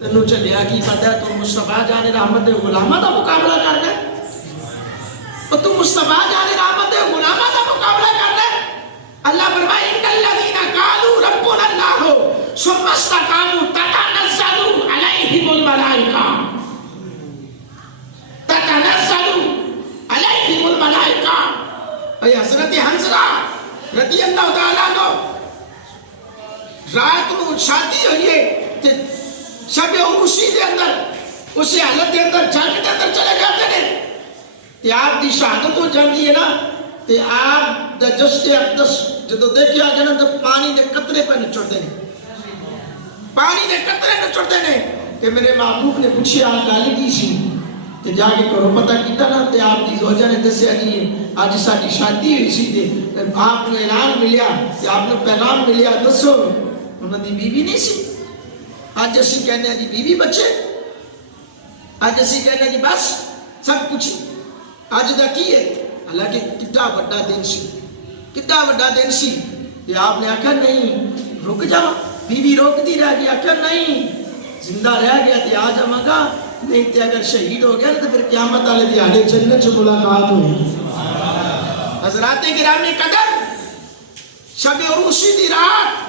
تینوں چلیا کی پتا تو مصطفیٰ جان رحمت غلامہ دا مقابلہ کرنا ہے، تو مصطفیٰ جان رحمت غلامہ دا مقابلہ کرنا ہے۔ اللہ فرمائے ان الذین قالوا ربنا اللہ ثم استقاموا تتنزل علیہم الملائکہ اے حضرت حنظلہ رضی اللہ تعالیٰ عنہ رات کو شادی ہوئی ہے، شب عروسی دے اندر اسی حالت دے اندر جنگ دے اندر چلے جاتے ہیں کہ آپ دی شہادت ہو جاندی ہے نا، کہ آپ دا جسد اقدس جدو دیکھیا گیا نا تو پانی دے قطرے پہ نچڑ دینے، پانی دے قطرے نچڑ دینے کہ میرے محبوب نے پوچھی آپ گالی کی سی کہ جا کے کرو پتہ کیتا نا تے آپ دی زوجہ نے دسیا جی آج ساڑی شادی ہوئی سی تے آپ نے اعلان ملیا کہ آپ نے پیغام ملیا دسو انہوں دی بیوی نہیں سی، آج اسی کہنے ہیں جی بیوی بچے، آج اسی کہنے ہیں جی بس سب کچھ آج دا کی ہے، حالانکہ کتنا بڑا دن سی، کتنا بڑا دن سی کہ آپ نے آکھا نہیں رک جاؤ، بیوی روک دی رہ گیا، آکھا نہیں زندہ رہ گیا تے آ جاؤں گا، نہیں تے اگر شہید ہو گیا تو پھر قیامت والے دی آلے جنت سے ملاقات ہوئی۔ حضرات گرامی قدر شب عروسی دی رات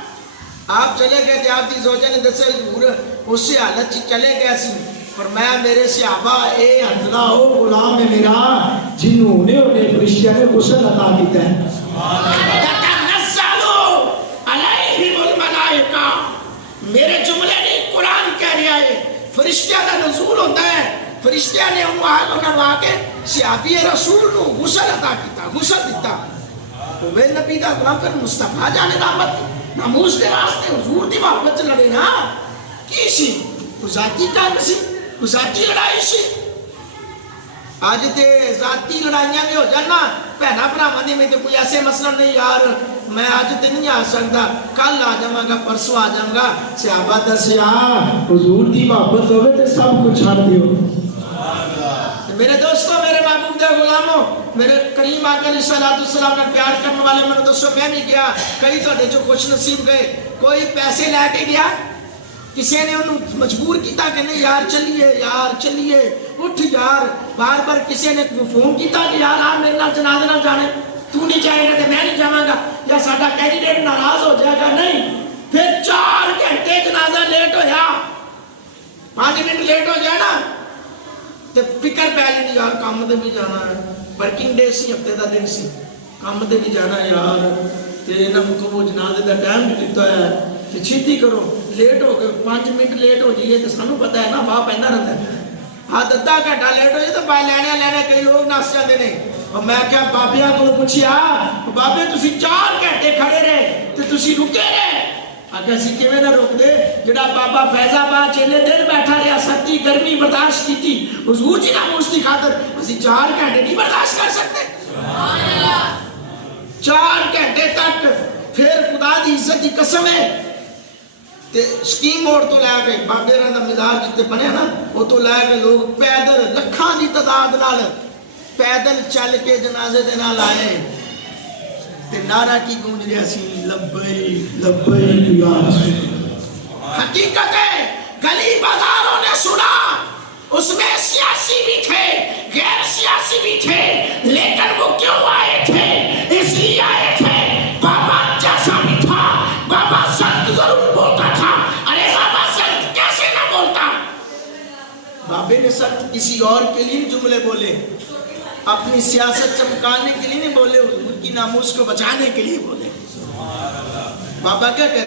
آپ چلے گئے تھے، آپ دی زوجہ نے دسے اسی حالت چلے گئے سی، فرمایا میرے صحابہ اے حنظلہ ہو غلام ہے میرا جنہوں نے فرشتیاں نے غسل عطا کیتا ہے، تتنزل علیہم الملائکہ، میرے جملے نہیں قرآن کہہ رہا ہے، فرشتیاں کا نزول ہوتا ہے، فرشتیاں نے انہوں آکے صحابی رسول نو غسل عطا کیتا، غسل دیتا، وہ نبی دا غلام کر مصطفیٰ جانے رحمت ناموس دے واسطے حضور دی محبت لڑے نا کی سی ذاتی کام سی، ذاتی لڑائی سی، آج تے ذاتی لڑائیاں بھی ہو جانا پہنا براہمانی میں تے کوئی ایسے مسئلہ نہیں یار میں آج تے نہیں آ سکتا کل آ جاؤں گا پرسوں آ جاؤں گا، صحابہ دسیا حضور دی محبت ہوئے تے سب کچھ چھاڑ دیو۔ میرے دوستوں میرے محبوب دے غلاموں میرے کریم آقا علیہ السلام نے پیار کرنے والے میں نے دوستوں میں بھی گیا، کئی تو جو خوش نصیب گئے، کوئی پیسے لے کے گیا، کسی نے انہوں مجبور کیتا کہ نہیں یار چلیے اٹھ یار، بار بار کسی نے فون کیتا کہ یار آپ میرے نال جنازے نہ جانے، تو نہیں جائے گا تو میں نہیں جاواں گا یا ساڈا کینڈیڈیٹ ناراض ہو جائے گا، نہیں پھر 4 گھنٹے جنازہ لیٹ ہویا، 5 منٹ لیٹ ہو جائے نا تو فکر پہلے نہیں یار کام دے بھی جانا ہے، ورکنگ ڈے سی ہفتے دا دن سی، کام دے بھی جانا ہے یار تے انہوں کو وہ جنازے دا ٹائم بھی دیتا ہے کہ چھیتی کرو، لیٹ ہو گئے 5 منٹ لیٹ ہو جائیے تو سانو پتہ ہے نا باپ پہنا رہتا ہے، آدھا گھنٹہ لیٹ ہو جائے تو باہر لینے کئی لوگ نس جاتے ہیں، اور میں کیا بابیاں کو پوچھیا بابے تسی 4 گھنٹے کھڑے رہے تو تسی رکے رہے، اگر اسی کیویں نہ روک دے جڑا بابا فیض آباد چلے دن بیٹھا رہا سختی گرمی برداشت کی تھی حضور جی ناموس کی خاطر اسی 4 گھنٹے نہیں برداشت کر سکتے، 4 گھنٹے تک پھر خدا دی عزت کی قسم ہے تے سکیم موڑ تو لے کے بابے رہا دا مزاج جتے بنے نا وہ تو لے کے لوگ پیدل لکھاں دی تعداد نال پیدل چل کے جنازے دے نال آئے تے نعرہ کی گونج رہا سی لبیک لبیک یا رسول، حقیقت ہے گلی بازاروں نے سنا اس میں سیاسی بھی تھے غیر سیاسی بھی تھے، لیکن وہ کیوں آئے تھے؟ اس لیے آئے تھے بابا جیسا بھی تھا، بابا سخت ضرور بولتا تھا، ارے بابا سخت کیسے نہ بولتا، بابے نے سخت کسی اور کے لیے جملے بولے، اپنی سیاست چمکانے کے لیے نہیں بولے، ان کی ناموس کو بچانے کے لیے بولے۔ بابا کیا کہتے